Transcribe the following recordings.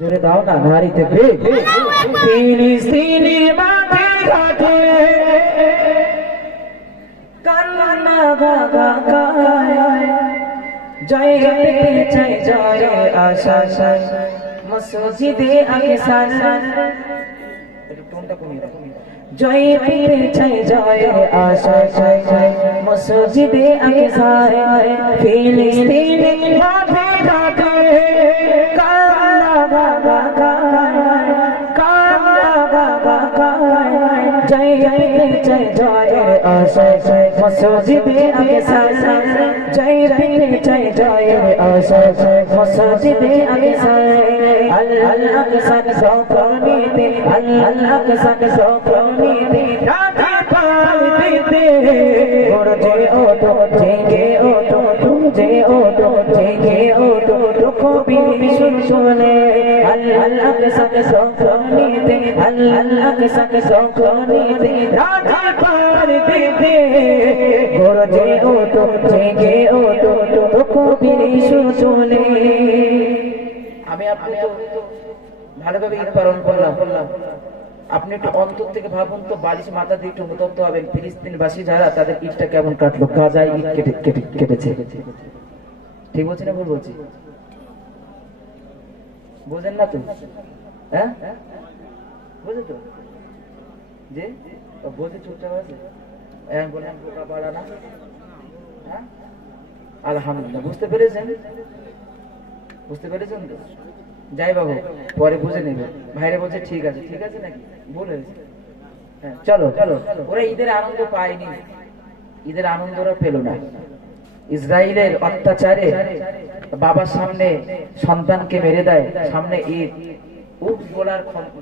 জোরে দাও না নারীতে ফিলিস্তিনি মাঠে ঘাটে কান্না গাগা গায় জয় পেতে চাই জয় আশা মসজিদে আগে সারা টোনটা কমিয়ে দাও জয় পেতে চাই জয় আশা মসজিদে আগে সারা ফিলিস্তিনি মাঠে ঘাটে जय जय जय आशा मसजिदे आगे सारा जय जय जय आशा मसजिदे आगे सारा अल्लाह के साथ सोकनी दे अल्लाह के साथ सोकनी दे राधे पाल दे और जे ओटो जेगे ओटो तुझे ओटो जेगे ओटो दुखो भी सुने अल्लाह के साथ सोकनी दे अल्लाह के साथ सोकनी दे राधे पाल दे और जे ओटो जेगे ओटो दुखो भी सुने আমি আপনি তো ভালোভাবে ঈদ পালন করলাম আপনি একটু অন্তর থেকে ভাবুন তো বালিশ মাথা দিয়ে একটু অনুতপ্ত হবেন ফিলিস্তিনবাসী যারা তাদের ঈদটা কেমন কাটলো গাজায় ঈদ কেটেছে ঠিক বলছি না ভুল বলছি বোঝেন না তো হ্যাঁ বুঝে তো যে বোঝে চুপচাপ আছে বলেন বোকা পাড়া না হ্যাঁ আলহামদুলিল্লাহ বুঝতে পেরেছেন তো যাই বাবু পরে বুঝে নেবে ভাইরে বলছে ঠিক আছে নাকি ভুল হয়েছে হ্যাঁ চলো ওরা ঈদের আনন্দ পায়নি ঈদের আনন্দ ওরা পেল না ইসরায়েলের অত্যাচারে বাবার সামনে সন্তানকে মেরে দেয় সামনে ঈদ বলার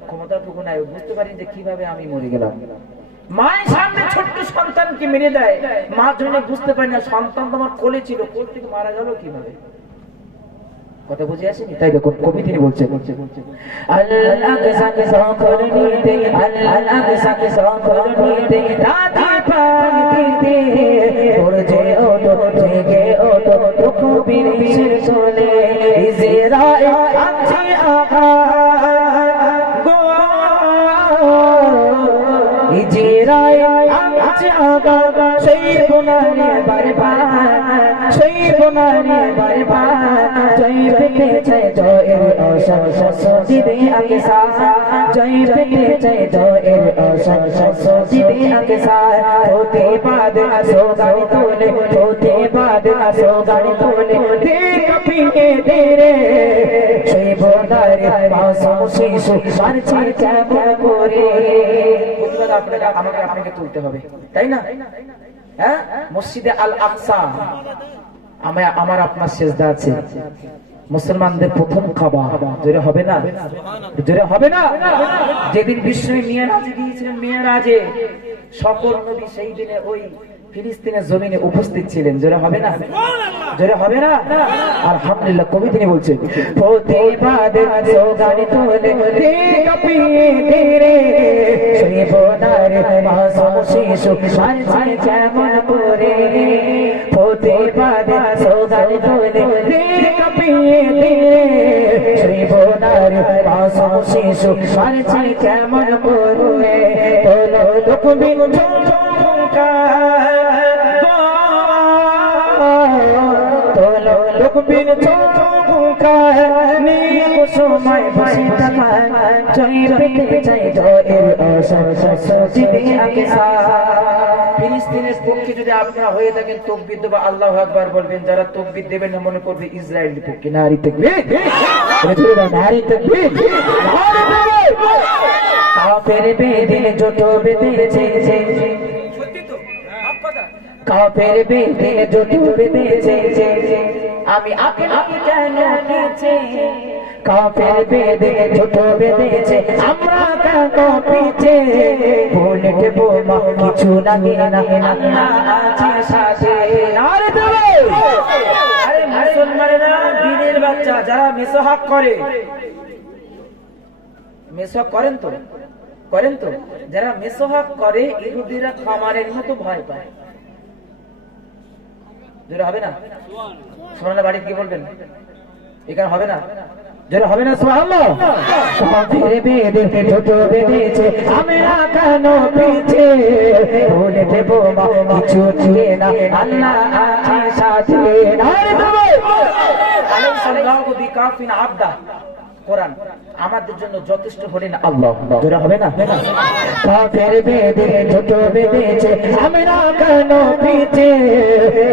ক্ষমতাটুকু নাই বুঝতে পারি যে কিভাবে আমি মরে গেলাম মায়ের সামনে ছোট্ট সন্তানকে মেরে দেয় মা জন্য বুঝতে পারি না সন্তান তোমার কোলে ছিল কোল থেকে মারা গেল কিভাবে কথা বুঝে আসেনি তাই দেখুন কবি তিনি বলছেন আল্লাহ কে সাথে সকল নিতে আল্লাহ কে সাথে সকল নিতে রাধে পান দিতে ওর যে ওটো জেগে ওটো দুঃখ বিরিশের চলে ইজরাইল আছে আগা গো ইজরাইল আছে আগা সেই গুনারে বারবার সেই গুনারে বারবার জয় পেতে চাই জয়ের আশা মসজিদে আগে সারা জয় পেতে চাই জয়ের আশা মসজিদে আগে সারা হতে বাদ আসো গাড়ি তোলে হতে বাদ আসো গাড়ি তোলে দেখ পিনে দেরে সেই বোনারে মাসুম শিশু মারছে কেমন করে আপনাকে তুলতে হবে তাই না হ্যাঁ মসজিদে আল আকসা আমার আপনার সেজদা আছে মুসলমানদের প্রথম খাবার জোরে হবে না যেদিন বিশ্ব মিয়ারাজে গিয়েছিলেন মিয়ারাজে সকল নবী সেই দিনে ওই ফিলিস্তিনের জমিনে উপস্থিত ছিলেন জোরে হবে না আলহামদুলিল্লাহ কবি তিনি বলছেন প্রতিবাদ সোগানি তোলে কাপিয়ে তেরে সেই বোনারে মাসুম শিশু মারছে কেমন করে প্রতিবাদ সোগানি তোলে কাপিয়ে তেরে সেই বোনারে মাসুম শিশু মারছে কেমন করে তোলো দুঃখবি তোলো লোকবিন চৌকা সময় বসে থাকা জয় পেতে চাই জয়ের আশা মসজিদে আগে সারা ফিলিস্তিনের পক্ষে যদি আপনারা হয়ে থাকেন তাকবীর দেব আল্লাহু আকবার বলবেন যারা তাকবীর দেবেন না মনে করবে ইসরায়েলের পক্ষে নারী তাকবীর নারী তাকবীর কাফের বেদিন জোট বেঁধেছে কাফের বেদিন জোট বেঁধেছে আমি আপনাকে কেন নিচে কাফের বেদিন জোট বেঁধেছে আমরা কেন পিছে বুলেট বোমা কিছু লাগে না আল্লাহ আছে সাথে নারে দেবে আরে মুসলমানেরা বীরের বাচ্চা যারা মেসহাক করে মেসহাক করেন তো যারা মেসহাক করে ইহুদিরা খামারের মতো ভয় পায় জোরে হবে না সোনালা বাড়িতে কি বলবেন এখানে হবে না যারা হবে না সুবহানাল্লাহ। কাফের বেদে ছোট বেঁধেছে আমরা কেন পিছে ভুলে দেব মা কিছু দিয়ে না আল্লাহ আছে সাথে। নারে তকবীর। আলাইহিসসালামু বিকাফিন আবদা কোরআন আমাদের জন্য যথেষ্ট হলেন আল্লাহ। যারা হবে না কাফের বেদে ছোট বেঁধেছে আমরা কেন পিছে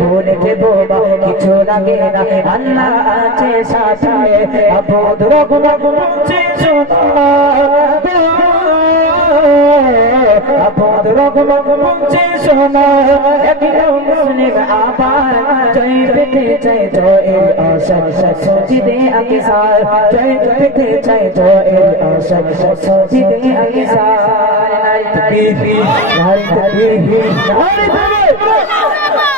ভুলে দেব মা কিছু লাগে না আল্লাহ আছে সাথে। আবুদ রকম মুছে শোনা আবুদ রকম মুছে শোনা একদম মুসলিম আবার জয় পেতে চাই জয়ের আশা সজিদে আকিসার জয় পেতে চাই জয়ের আশা সজিদে আকিসার। নারী তাকবীর নারী তাকবীর নারী তাকবীর।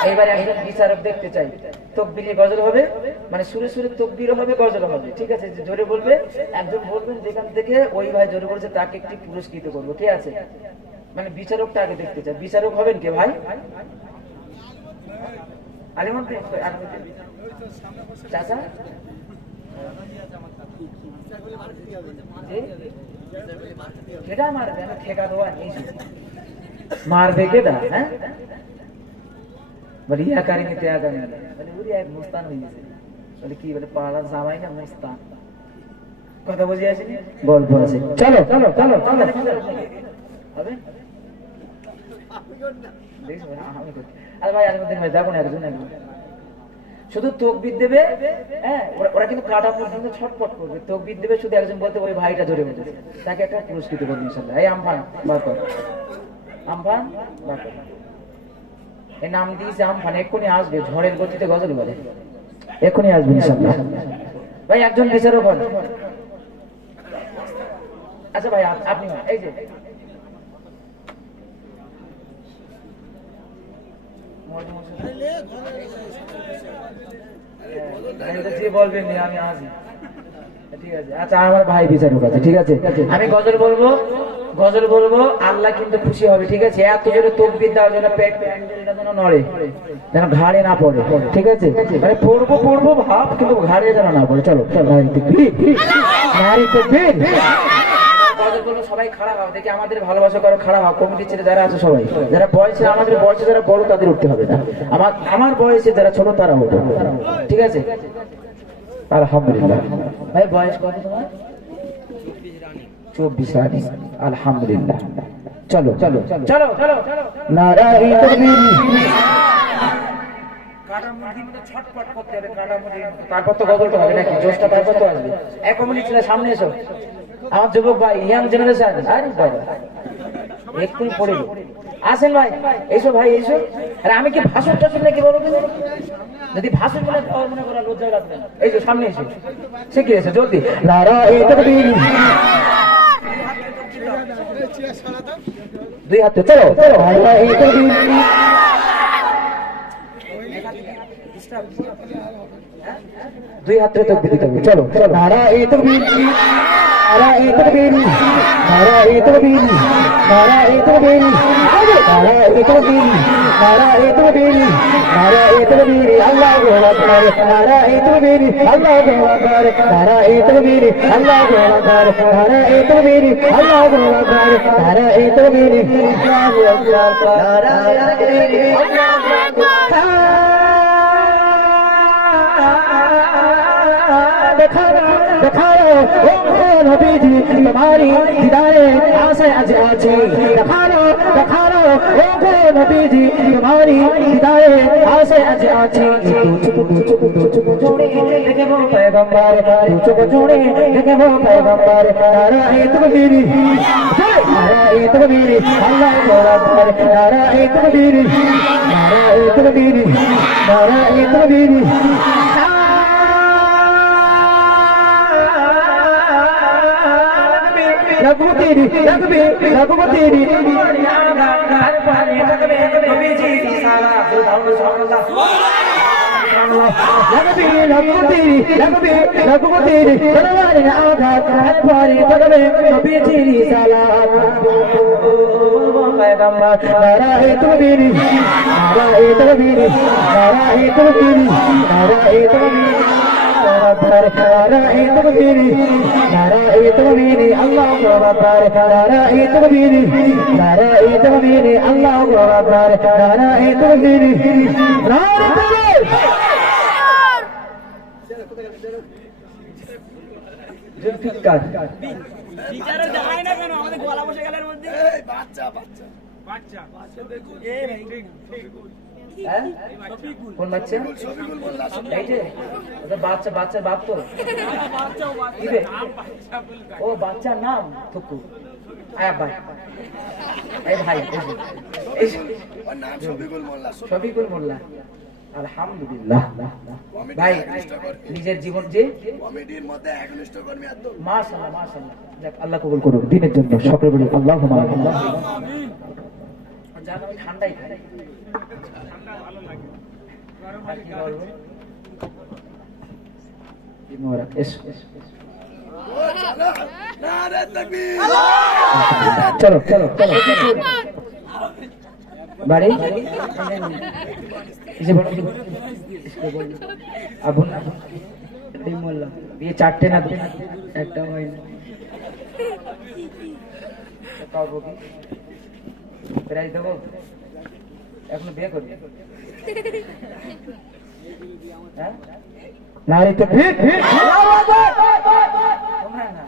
এবারে একজন বিচারক দেখতে চাই। তাকবীরে গজল হবে, মানে সুরে সুরে তাকবীর হবে, গজল হবে, ঠিক আছে? জোরে বলবে, একজন বলবেন যেখান থেকে ওই ভাই জোরে বলছে তাকে একটি পুরস্কৃত করবো, ঠিক আছে? মানে বিচারকটা আগে দেখতে চাই। বিচারক হবেন কে ভাই? আলিমান চাচা কেটা মারবে? ঠেকা দেওয়া মারবে কেটা? হ্যাঁ বলে ইয়া কারিনি ত্যাগ করেনি, বলে ওরে এক মুস্তান হয়ে গেছে। বলে কি? বলে পাড়ার জামাই না মুস্তান। কথা বুঝে আসেনি? গল্প আছে। চলো চলো চলো চলো হবে। আরে ভাই আলিমুদ্দিন ভাই দেখুন একজন একজন শুধু তাকবীর দেবে। হ্যাঁ ওরা কিন্তু কাটা পর্যন্ত ছটপট করবে। তাকবীর দেবে শুধু একজন বলতে ওই ভাইটা ধরে বলতেছে তাকে একটা পুরস্কৃত করবে ইনশাআল্লাহ। এই আমফান বার কর, আমফান বার কর। এই নাম দিয়েছে আমফান, এক্ষুনি আসবে, ঝড়ের গতিতে গজল বলে, এক্ষুনি আসবে ইনশাআল্লাহ। ভাই একজন বিচারক হন। আচ্ছা ভাই আপনি এই যে যে বলবেন আমি আসি, ঠিক আছে? আচ্ছা আমার ভাই বিচারক আছে, ঠিক আছে? আমি গজল বলবো, গজল বলবো, আল্লাহ কিন্তু খুশি হবে, ঠিক আছে? এত জোরে তাকবীর দাও যেন পেট প্যান্ডেলটা যেন নড়ে, যেন ঘাড়ে না পড়ে, ঠিক আছে? মানে পড়বো পড়বো ভাব, কিন্তু ঘাড়ে যেন না পড়ে। চলো নারী তাকবীর নারী তাকবীর। গজল বলবো, সবাই খাড়া হও, দেখি আমাদের ভালোবাসা করো, খাড়া হও। কমিটির ছেলে যারা আছে সবাই, যারা বয়সে আমাদের বয়সে যারা বড় তাদের উঠতে হবে না, আমার বয়সে যারা ছোট তারা উঠবে, ঠিক আছে? আলহামদুলিল্লাহ। ভাই বয়স কত তোমার? 24 রানী। আলহামদুলিল্লাহ। চলো চলো চলো চলো নারায়ে তাকবীর। কাটা মুরগি মতো ছটপট করতে হবে, কাটা মুরগি, তারপর তো গজলটা হবে নাকি? জোশটা তারপর তো আসবে। এক কমিটি ছেলে সামনে এসো, আমার যুবক ভাই, ইয়াং জেনারেশন। আরে বাবা এক্ষুনি পড়ে আসেন ভাই, এসো ভাই এসো। আরে আমি কি ভাষণ টাষণ নাকি বলো? কিন্তু যদি ভাষণ বলে মনে করা লজ্জা লাগবে। এই যে সামনে এসো, শিখিয়ে এসো জলদি। নারায়ে তাকবীর। দুই হাতে চলো নারায়ে তাকবীর। দুই হাতে তাকবীর দিতে হবে। চলো নারায়ে তাকবীর নারায়ে তাকবীর নারায়ে তাকবীর নারায়ে তাকবীর নারায়ে তাকবীর নারায়ে তাকবীর নারায়ে তাকবীর। আল্লাহু আকবার নারায়ে তাকবীর আল্লাহু আকবার নারায়ে তাকবীর আল্লাহু আকবার নারায়ে তাকবীর আল্লাহু আকবার নারায়ে তাকবীর আল্লাহু আকবার নারায়ে তাকবীর আল্লাহু আকবার। দেখাও ও নবীজি তোমারি দিদারে आशा आज आजी। দেখাও দেখাও ও নবীজি তোমারি দিদারে आशा आज आजी। চুপ জোড়ে দেখবো পয়গম্বর, চুপ জোড়ে দেখবো পয়গম্বর। নারায়ে তাকবীর নারায়ে তাকবীর আল্লাহু আকবার নারায়ে তাকবীর নারায়ে তাকবীর নারায়ে তাকবীর। रघुपति रघुपति रघुपति नाराये तकबीर नाराये तकबीर नाराये तकबीर नाराये तकबीर। আকবার নারায়ে তাকবীর নারায়ে তাকবীর আল্লাহু আকবার নারায়ে তাকবীর নারায়ে তাকবীর আল্লাহু আকবার নারায়ে তাকবীর নারায়ে তাকবীর জুলফিকার বিচারে দেখায় না কেন আমাদের গলা বসে গেলের মধ্যে এই বাচ্চা বাচ্চা বাচ্চা বাচ্চা দেখো এই ভাই হ্যাঁ কোন বাচ্চা শফিকুল মোল্লা এই যে ওটা বাচ্চা বাচ্চার বাপ তো বাচ্চাও কি রে? বাচ্চা বলকা ও বাচ্চার নাম থুকু আয়া ভাই এই ভাই এই যে ওর নাম শফিকুল মোল্লা শফিকুল মোল্লা আলহামদুলিল্লাহ ভাই নিজের জীবন যে কমিটির মধ্যে একনিষ্ঠ কর্মী একদম মাশাআল্লাহ মাশাআল্লাহ যাক আল্লাহ কবুল করুন দিনের জন্য সকলে বলি আল্লাহুম্মা আমিন জানো আমি ঠান্ডাই খাই ঠান্ডা ভালো লাগে গরম আর কি বলবো কি মোরা এস নারে তাকবীর চলো চলো চলো বাড়ি এই যে বড় আবুল মোল্লা বিয়ে চারটে না একটা হয়নি পারবো কি প্রাইজ দেবো এখনো বিয়ে করবি হ্যাঁ নারী তো ঠিক তোমরা না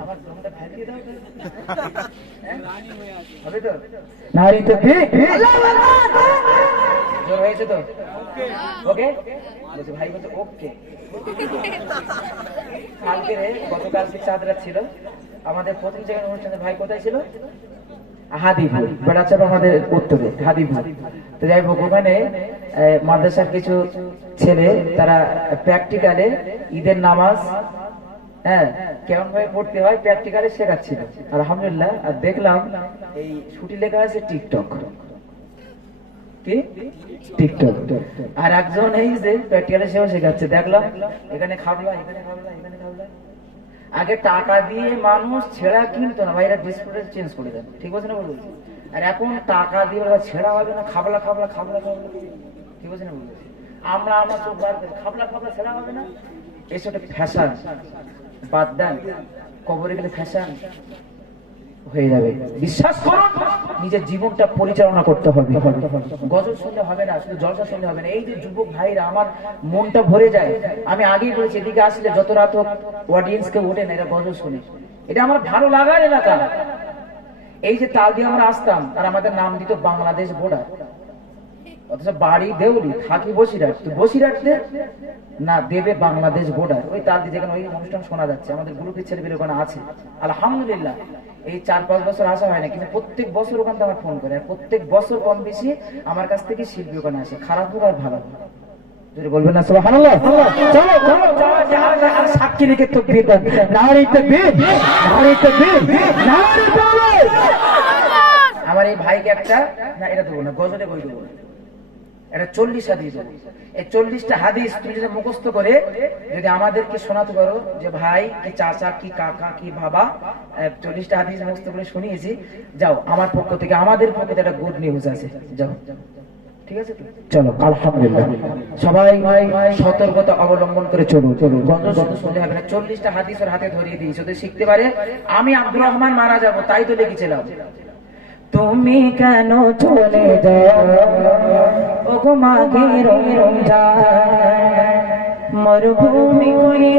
আমার দমটা ফেলিয়ে দাও তো হবে তো নারী তো ঠিক জোর হয়েছে তো ওকে বলছে ভাই বলছে ওকে কালকে গতকাল চাঁদরা ছিল আমাদের প্রথম জায়গায় অনুষ্ঠানে ভাই কোথায় ছিল হাদিপুর বেড়াচাপ আমাদের উত্তরে হাদিপুর তো যাই হোক ওখানে মাদ্রাসার কিছু ছেলে তারা প্র্যাকটিক্যালে ঈদের নামাজ হ্যাঁ কেমন ভাবে পড়তে হয় প্র্যাকটিক্যালে শেখাচ্ছিল আলহামদুলিল্লাহ আর দেখলাম এই ছুটি লেখা আছে টিকটক কি টিকটক আর একজন এই যে প্র্যাকটিক্যালে সেও শেখাচ্ছে দেখলাম এখানে খাবলা এখানে খাবলা এখানে খাবলা আগে টাকা দিয়ে মানুষ ছেঁড়া কিনতো না ভাইরা ডিসপ্লে চেঞ্জ করে দেন ঠিক আছে না বলবো আর এখন টাকা দিয়ে ওরা ছেঁড়া হবে না খাবলা খাবলা খাবলা খাবলা ঠিক আছে না বলবো আমরা চোখ বার করি খাবলা খাবলা ছেঁড়া হবে না এসব ফ্যাশন বাদ দেন কবরে গেলে ফ্যাশন হয়ে যাবে বিশ্বাস করুন নিজের জীবনটা পরিচালনা করতে হবে গজল শুনলে হবে না শুধু জলসা শুনলে হবে না এই যে যুবক ভাইরা আমার মনটা ভরে যায় আমি আগেই বলেছি এদিকে আসলে যত রাত হোক অডিয়েন্স কে ওঠে না এরা গজল শুনে এটা আমার ভালো লাগার এলাকা এই যে তাল দিয়ে আমরা আসতাম আর আমাদের নাম দিত বাংলাদেশ বর্ডার অথচ বাড়ি দেউলি থাকি বসিরহাট তো বসিরহাটতে না দেবে বাংলাদেশ বর্ডার ওই তাল দিয়ে যেখানে ওই অনুষ্ঠান শোনা যাচ্ছে আমাদের গ্রুপের ছেলেপেলে ওখানে আছে আলহামদুলিল্লাহ এই 4-5 বছর আসা হয় না কিন্তু প্রত্যেক বছর ওখান থেকে আমার ফোন করে আর প্রত্যেক বছর কম বেশি আমার কাছ থেকে শিল্পী ওখানে আসে খারাপ হোক আর ভালো হোক যদি বলবেন না সুবহানাল্লাহ চলো চলো আর সাক্ষী রেখে তাকবীর দেন নারী তাকবীর নারী তাকবীর নারী তাকবীর আমার এই ভাইকে একটা না এটা দেবো না গজলে বই দেবো এটা 40 হাদিস এই 40টা হাদিস তুমি যদি মুখস্থ করে যদি আমাদেরকে শোনাতে পারো যে ভাই কি চাচা কি কাকা কি বাবা 40টা হাদিস মুখস্থ করে শুনিয়েছি যাও আমার পক্ষ থেকে আমাদের পক্ষ থেকে একটা গুড নিউজ আছে যাও ঠিক আছে তো চলো আলহামদুলিল্লাহ সবাই সতর্কতা অবলম্বন করে চলো গজল শুনতে হবে না 40টা হাদিস ওর হাতে ধরিয়ে দিয়েছি ওদের শিখতে পারে আমি আব্দুর রহমান মারা যাবো তাই তো লিখেছিলাম তুমি কেন চলে যাও ওগো মাগে রমজান মরুভূমি করে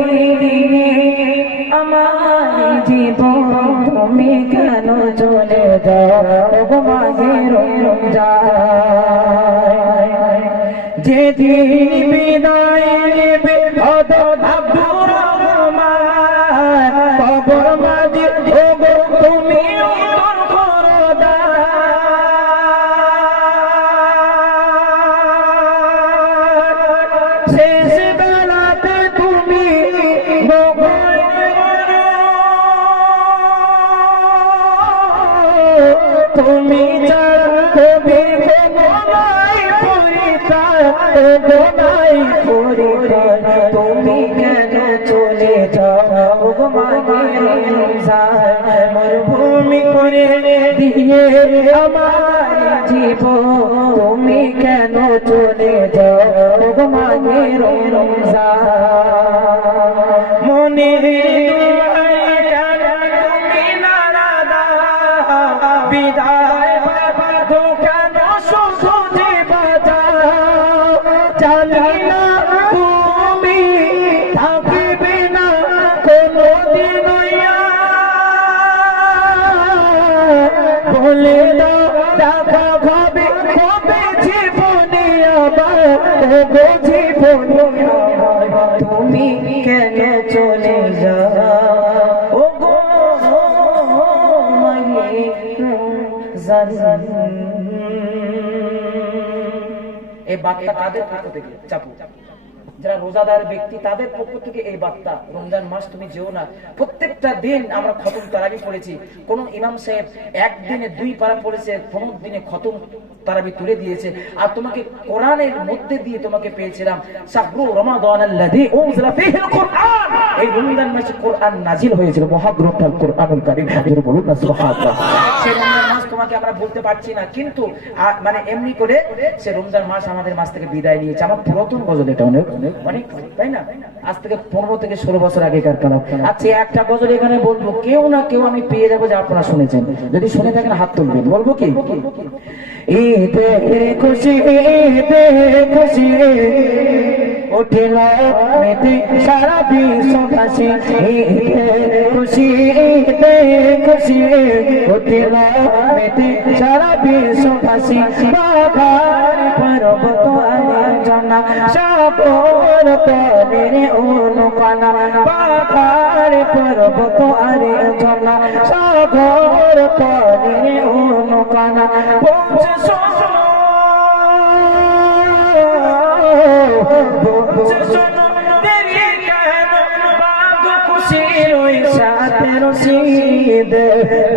আমার জীবন তুমি কেন চলে যাও ওগো মাগে রমজান যেদিন বিদায় নেবে আব্দুর রহমান কবর মাঝে ওগো তুমি তুমি কবি গোনাই পরিতার তুমি কেন চলে যাও মাগে রমজান মরুভূমি করে দিয়ে আমার জীবন তুমি কেন চলে যাও মাগে রমজান তুমি নারাদা বিদায় বাঁধো কেন শুধু জীবতা জানি না তুমি থাকবে না কোনদিন বলে দাও দেখা ভাবে কবে জীবনে আবার জীবনে আবার তুমি কেন চলে যাও ও গো এই বার্তা কাদের পক্ষ থেকে চাপু যারা রোজাদার ব্যক্তি তাদের পক্ষ থেকে এই বার্তা রমজান মাস তুমি যেও না প্রত্যেকটা দিন আমরা খতম তারাবি পড়েছি কোন ইমাম সাহেব একদিনে 2 পারা পড়েছে 15 দিনে খতম তারাবি তুলে দিয়েছে আর তোমাকে কোরআনের মধ্যে দিয়ে তোমাকে পেয়েছিলাম শাহরু রমাদানাল্লাযী উনজিলা ফীহিল কুরআন এই রমজান মাসে কোরআন নাজিল হয়েছিল মহাগ্রন্থ আল কোরআনুল কারীম হাজির বলুন না সুবহানাল্লাহ সেই রমজান মাস তোমাকে আমরা বলতে পারছি না কিন্তু মানে এমনি করে সেই রমজান মাস আমাদের মাস থেকে বিদায় নিয়েছে আমার পুরাতন গজল এটা অনেক তাই না আজ থেকে 15 থেকে 16 বছর আগেকার কালাম আচ্ছা একটা গজল এখানে বলবো কেউ না কেউ আমি পেয়ে যাবো যে আপনারা শুনেছেন যদি শুনে থাকেন হাত তুলবেন বলবো কি ঈদে খুশি উঠিল মেতে সারা বিশ্ববাসী খুশি উঠিল মেতে সারা বিশ্ববাসী বাঘার পর্বত আলোচনা সাগর তরে অনুকানা বাঘার পর্বত আলোচনা সাগর তরে অনুকানা পৌঁছে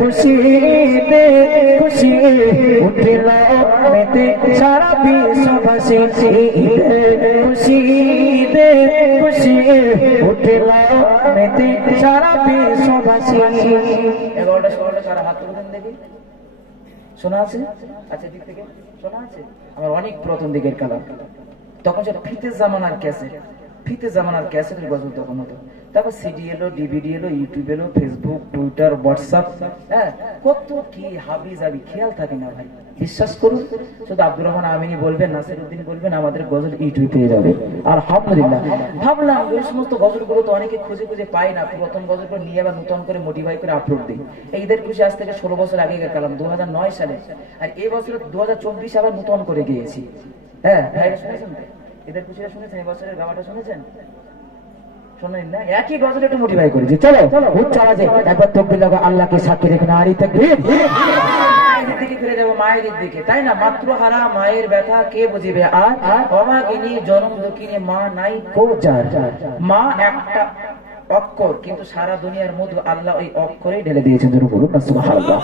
খুশি উঠিল মেতে সারা বিশ্ববাসী খুশি উঠিল মেতে সারা বিশ্ববাসী 11টা 16টা সারা হাত তুলে দেন দেখি শোনা আছে আচ্ছা দিক থেকে শোনা আছে আমার অনেক প্রথম দিকের কালাম তখন যে ফিতে জামানার ক্যাসেটের গজল তখন হতো তারপর সিডি এলো ডিভিডি এলো ইউটিউব এলো ফেসবুক টুইটার হোয়াটসঅ্যাপ হ্যাঁ কত কি হাবি যাবি খেয়াল থাকে না ভাই বিশ্বাস করুন শুধু আব্দুর রহমান আমিনী বলবেন নাসিরউদ্দিন বলবেন আমাদের গজল ইউটিউব পেয়ে যাবে আলহামদুলিল্লাহ ভাবলাম এই সমস্ত গজলগুলো তো অনেকে খুঁজে পায় না পুরাতন গজলগুলো নিয়ে আবার নতুন করে মোটিভাই করে আপলোড দিই ঈদের খুশি আজ থেকে 16 বছর আগে গেলাম 2009 সালে আর এই বছর 2024 আবার নতুন করে গিয়েছি হ্যাঁ শুনেছেন ঈদের খুশিটা শুনেছেন এই বছরের গাওয়াটা শুনেছেন শোনেন না একই গজল একটু মোটিভাই করেছি চলো উচ্চ আওয়াজে একবার তাকবীর লাগো আল্লাহকে সাক্ষী রেখে নারী তাকবীর মায়ের দিকে ফিরে যাবো মায়ের দিকে তাই না মাত্র হারা মায়ের ব্যথা কে বুঝিবে আর অভাগিনী জনম দুঃখিনী মা নাই কো যার মা একটা অক্ষর কিন্তু সারা দুনিয়ার মধ্যে আল্লাহ ওই অক্ষরেই ঢেলে দিয়েছেন জোরে বলুন না সুবহানাল্লাহ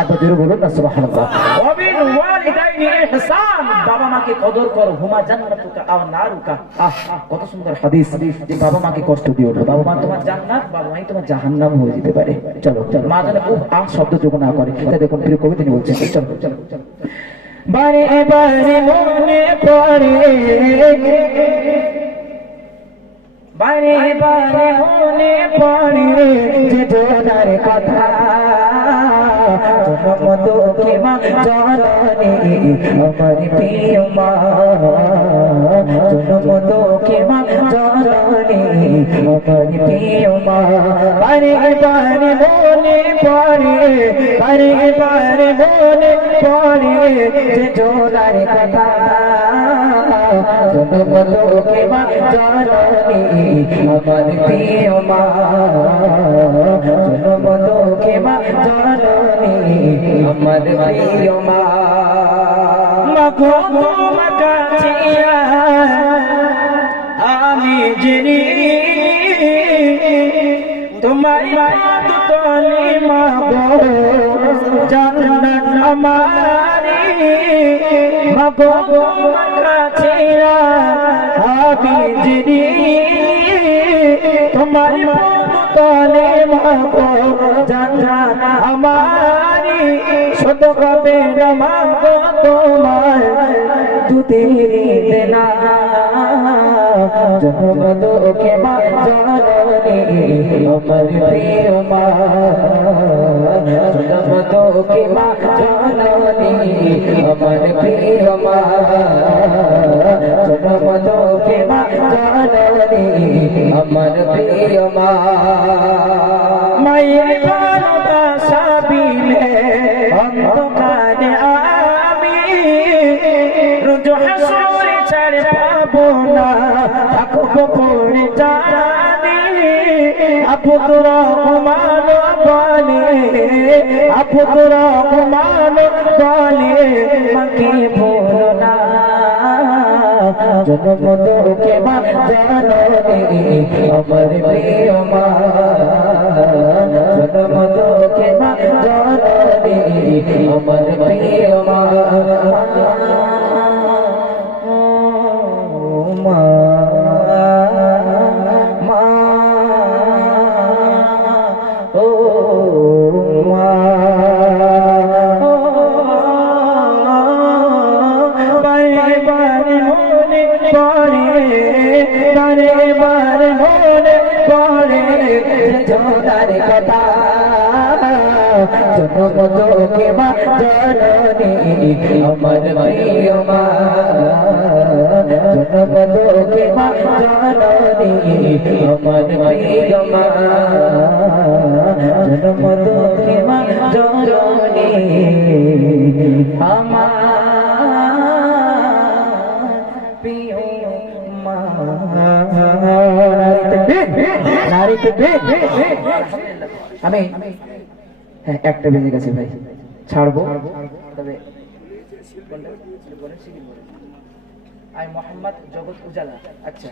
একবার জোরে বলুন না সুবহানাল্লাহ ওয়াবিল ওয়ালিদাইনি ইহসান বাবা মাকে কদর করো হুমা জান্নাতুকা আও নারুকা কত সুন্দর হাদিস যে বাবা মাকে কষ্ট দিও না বাবা মা তোমার জান্নাত বাবা মাই তোমার জাহান্নাম হয়ে যেতে পারে চলো মা যেন খুব শব্দ যোগ না করে তাই দেখুন প্রিয় কবি তিনি বলছেন চলো বারে বারে মনে পড়ে বারে বারে মনে পড়ে যে তোমার কথা জনম দুঃখে মা জননী আমার প্রিয় মা জনম দুঃখে মা জননী আমার প্রিয় মা বারে বারে মনে পড়ে বারে বারে মনে পড়ে যে তোমার কথা জনম দুঃখে মা জননী আমার প্রিয় মা জনম দুঃখে মা জননী আমার প্রিয় মা মাগো তোমার কাছে আমি জেনে তোমার পাদ তলে মাগো জান্নাত আমারি মাগো তোমার কাছে আমি জেনে তোমার পাদ তলে মাগো জান্নাত আমারি শুধু হবে না মাগো তোমার দুধের দেনা জন্ম তোকে মা জননী আমার প্রিয় মা জন্ম তোকে মা জননী আমার প্রিয় মা জন্ম তোকে মা জননী আমার প্রিয় মা মায়ের ভালোবাসা বিনে অন্ধকারে আমি রোজ হাসরে ছাড় পাবো না থাকবো পড়ে জানি আব্দুর রহমান বলে আব্দুর রহমান বলে মাকে ভুলো না জন্ম তোকে মা জননী আমার প্রিয় মা জন্ম তোকে মা জননী আমার প্রিয় মা মা মা ও মা বারে বারে মনে পড়ে বারে বারে মনে পড়ে জোনার কথা জন্ম তোকে মা জননী আমার প্রিয় মা জন্ম তোকে মা জননী আমার প্রিয় মা জন্ম তোকে মা জননী আমার প্রিয় মা আমি হ্যাঁ একটা বেজে গেছে ভাই ছাড়বো তবে আই মোহাম্মদ জগৎ উজালা আচ্ছা